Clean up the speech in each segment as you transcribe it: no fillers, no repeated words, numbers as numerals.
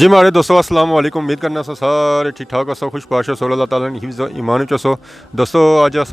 जी हमारे दोस्तों अस्सलाम वालेकुम। उम्मीद करना सो सारे ठीक ठाक हो, खुशबाश हो, अल्लाह ताला ने हिफ्ज़ ईमान च हो। दोस्तों अज अस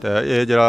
तो ये जरा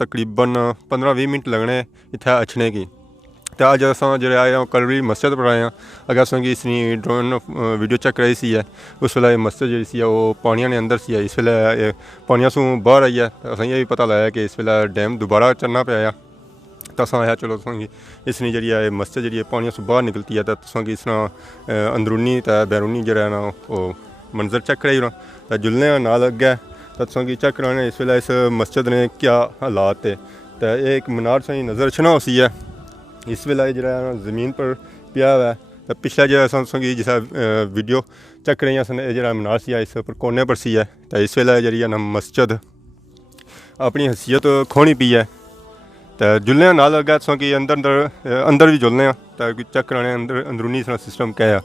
तकरीबन 15-20 मिनट लगने इत्थे अछने की। तो अज अस जो आए हैं कलवरी मस्जिद पर आए हैं। अगर असि इसनी ड्रोन वीडियो चेक कराई सी है उस वेले मस्जिद जी वो पानिया ने अंदर सी है। इस वेले पानिया सू बाहर आई है। तो असें ये भी पता लाया कि इस वेले डैम दोबारा चलना पाया। तो अस आया चलो तुसेंगी इसनी जी है मस्जिद जी पानिया सू बाहर निकलती है। तो तुसेंगी इसना अंदरूनी तो बैरूनी जो है ना वो मंजर चेक कराई ओड़ा। तो जुलने नाल अग्गै तो तुसेंगी चेक कराने इस वेले इस मस्जिद ने क्या हालात है। तो एक मीनार से नज़र छना उसी है इस वेले जो ज़मीन पर पिया हुआ है। तो पिछले जो असेंगी जिस वीडियो चेक कराई अस जो मीनार सी इस पर कोने पर सी है। तो इस वेले जी है ना मस्जिद अपनी हैसियत खोनी पी है। तो जुलने नाल अग्गै तुसेंगी अंदर भी जुलने तो चेक कराने अंदरूनी सिस्टम क्या है।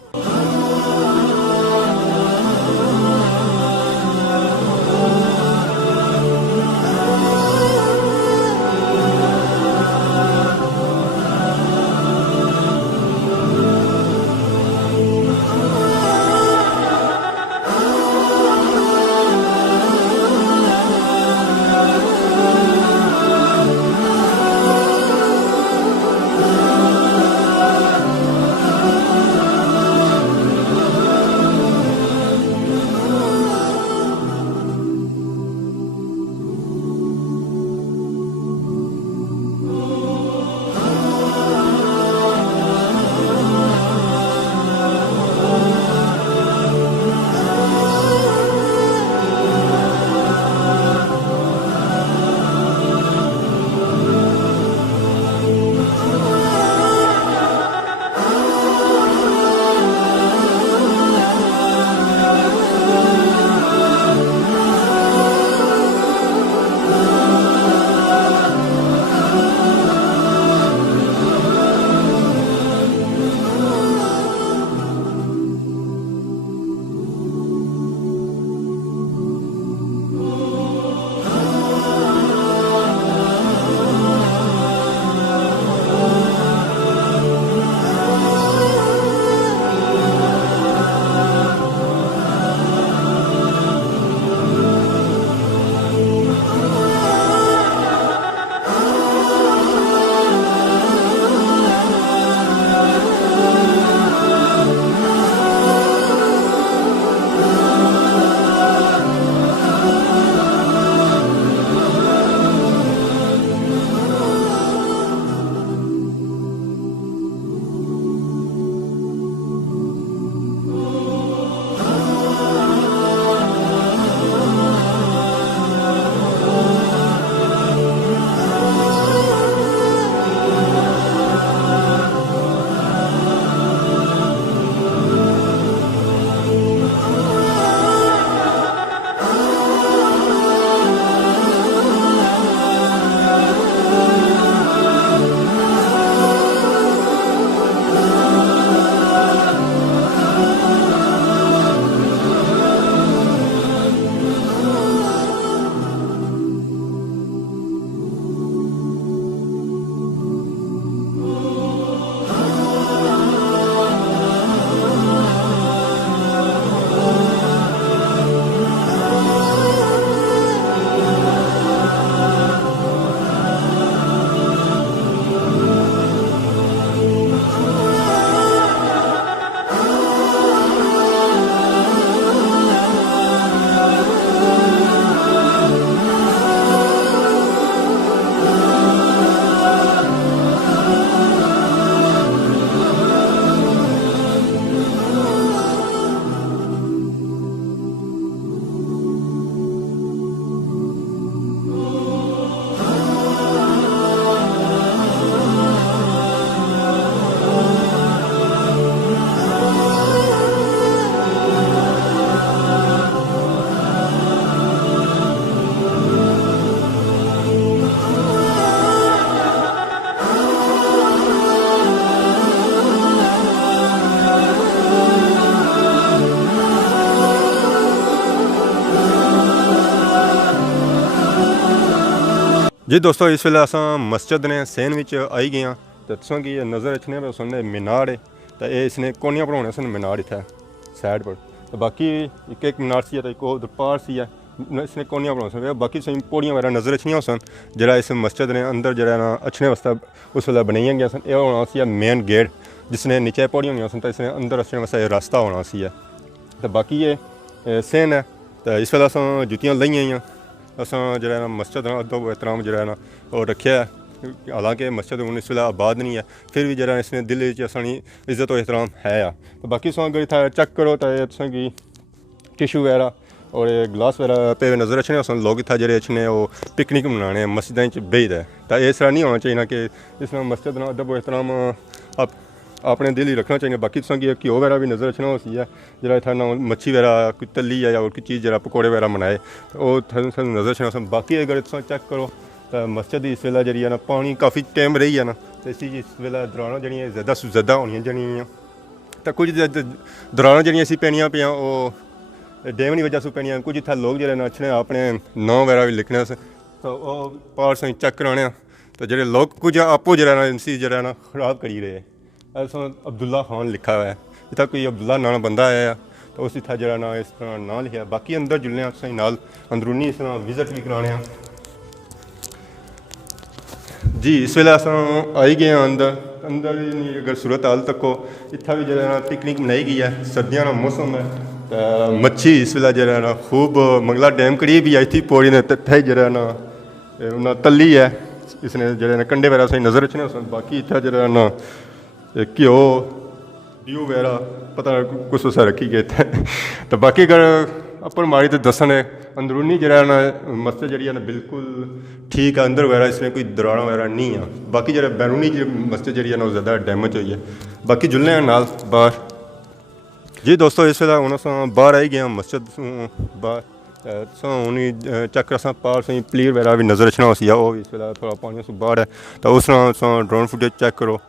जी दोस्तों, इस वेले असां मस्जिद ने सेन विच आई गए हैं। तो तुसां की नज़र रखने पे सुनने मीनार है। तो ये इसने कोनियां बनाने सन मीनार इत्थै साइड पर। तो बाकी एक एक मीनार सी है, तो एक होर पार सी है, इसने कोनियां बनाने सन। बाकी तुसें पौड़ियां वगैरह नज़र रखनियां सन जेह्ड़ा इस मस्जिद ने अंदर जेह्ड़ा ना अछने वास्ते उस वेले बनाइयां गया सन। यह होना सी मेन गेट, जिसने नीचे पौड़ियां होनियां सन, तो इसने अंदर अछने वास्ते रास्ता होना सी है। तो बाकी ये सेन है। तो इस वेले असां जुत्तियां लईयां आं। असां जेह्ड़ा ना मस्जिद दा अदब एहतराम जेह्ड़ा ना ओह् रक्खेआ है। हालांकि मस्जिद हून इस वेले आबाद नहीं है, फिर भी जेह्ड़ा इसने दिल च असांजी इज्जत और एहतराम है। तो बाकी तुसां अगर इत्थै चेक करो तो तुसें गी टिशू वगैरह और गिलास वगैरह पे नज़र रखने अस लोग इत्थै जेह्ड़े अच्छे ओह् पिकनिक मनाने मस्जिदें च बेहियै। तो इस तरह नहीं होना चाहिए कि इसमें मस्जिद दा अदब एहतराम अपने दिल ही रखना चाहिए। बाकी तुसें गी घ्यो वगैरह भी नज़र रखना उसी है जेह्ड़ा इत्थै ना मच्छी वगैरह कोई तली है या होर कोई चीज़ जेह्ड़ा पकौड़े वगैरह बनाए तो ओह् नज़र रखना। बाकी अगर तुसें चेक करो तो मस्जिद इस वेले जेह्ड़ी है ना पानी काफ़ी टाइम रही है ना, तो इसी इस वेले दरारां जेह्ड़ियां ज़्यादा से ज़्यादा होनियां चाहिए। तो कुछ दरारां जेह्ड़ियां इसी पैनियां पियां ओह् डैम दी वजह से पैनियां। कुछ इत्थै लोग जेह्ड़े ना अच्छे अपने नाम वगैरह भी लिखने तो ओह् पार्ट असें चेक कराने। तो जेह्ड़े लोग कुछ आपूं जेह्ड़ा ना इसी जेह्ड़ा ना खराब करी रहे। ऐसा अब्दुल्ला खान लिखा हुआ है, इत्थै कोई अब्दुल्ला नाम बंदा आया तो उस इत्थै जेह्ड़ा ना इस तरह नाम लिखा। बाकी अंदर जुलने असें नाल अंदरूनी इस तरह विजिट भी कराने जी। इस वेले अस आई गए हैं अंदर अगर सूरत हाल तको इत्थै भी जेह्ड़ा ना पिकनिक मनाई गई है। सर्दियां का मौसम है। तो मच्छी इस वेले जेह्ड़ा ना खूब मंगला डैम करीब ही आई थी पौड़ी ने इत्थै जेह्ड़ा ना उन्हें तली है। इसने जेह्ड़े ना कंडे वगैरह असें नज़र रखने सन। बाकी इत्थै जेह्ड़ा ना घ्यो ड्यू वगैरह पता कुछ उस रखी गए थे। तो बाकी अगर अपर मारी तो दसन अंदरूनी जेह्ड़ा ना मस्जिद जेह्ड़ी है ना बिल्कुल ठीक है। अंदर वगैरह इसमें कोई दरारां वगैरह नहीं है। बाकी जेह्ड़ा बैरूनी मस्जिद जेह्ड़ी है ना ज़्यादा डैमेज हुई है। बाकी जुलने नाल बाहर जी दोस्तों, इस वेले हून असां बाहर आई गए मस्जिद बाहर। हून चेक कर पार से प्लेयर वगैरह भी नज़र रखना उसी ओह् इस वेले थोड़ा पानी से बाहर है। तो उस तरह ड्रोन फुटेज चेक करो।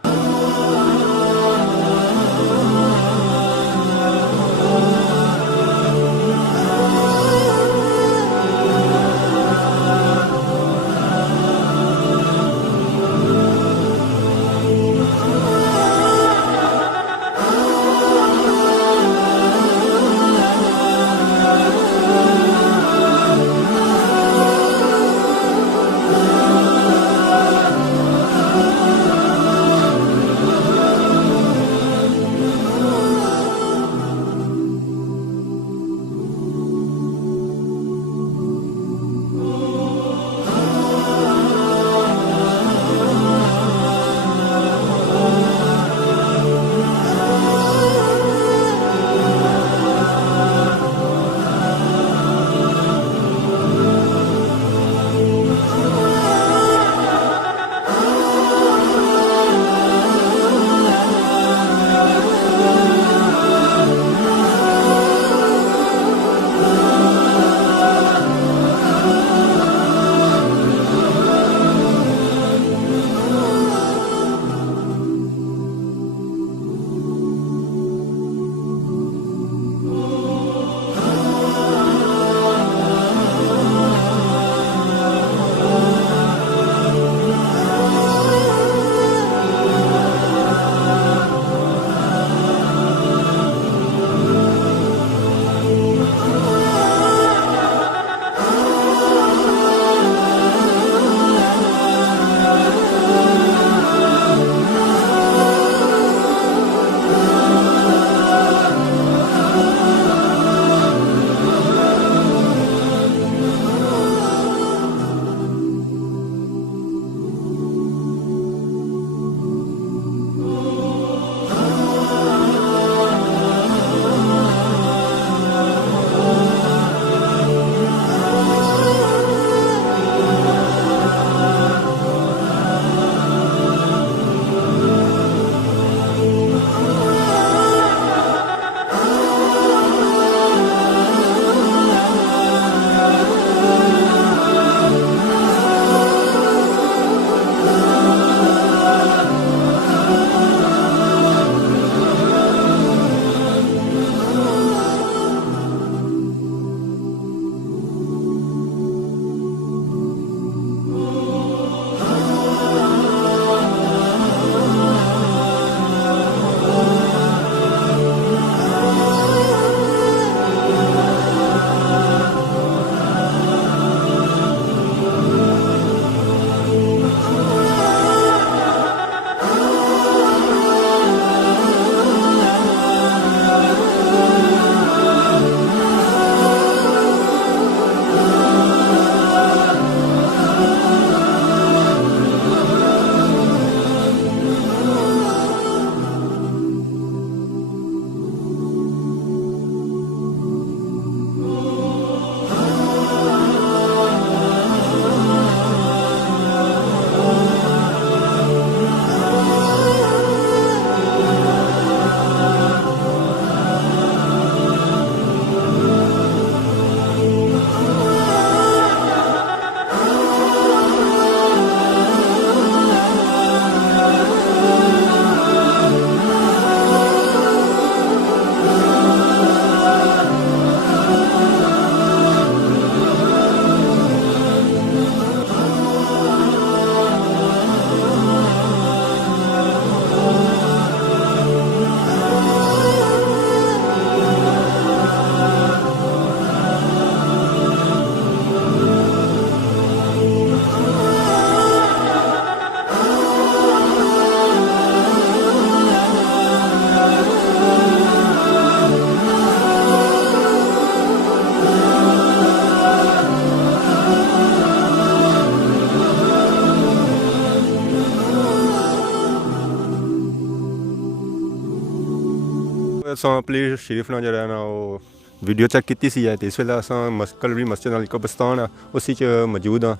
असां पलीर शरीफ ना जेह्ड़ा ना ओह् वीडियो चेक कीती सी ते इस वेल्ले असां कलवरी मस्जिद नाल कब्रिस्तान आ उसी च मौजूद हाँ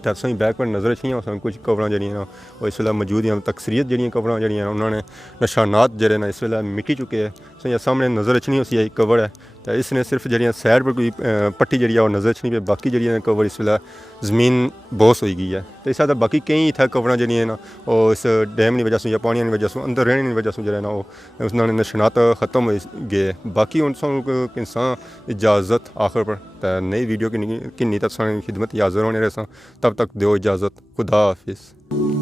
ते असें बैक पर नज़र रखियां असां कुछ कबरां जेह्ड़ियां न ओह् इस वेल्ले मौजूद हैं तकसरीत जेह्ड़ियां कबरां जेह्ड़ियां न उन्होंने निशानात जेह्ड़े न इस वेल्ले मिटी चुके हैं असें सामने नज़र रखनी उसी एक कबर है तो इसने सिर्फ जेह्ड़ियां साइड पर कोई पट्टी जेह्ड़ी है ओह् नज़र रखनी पे बाकी जेह्ड़ियां कवर इस वेल्ले ज़मीन बोस होई गई है तो इस बाकी केईं इत्थै कबरां जेह्ड़ियां न ओह् इस डैम दी वजह से या पानी दी वजह से अंदर रहने दी वजह से जेह्ड़ा ना ओह् उन्होंने निशानात ख़त्म हो गए बाकी हुण सानूं इंसान इजाज़त आखिर पर तो नई वीडियो किन्नी तक सानूं खिदमत हाज़र होने रहे तब तक दो इजाज़त खुदा हाफिज़।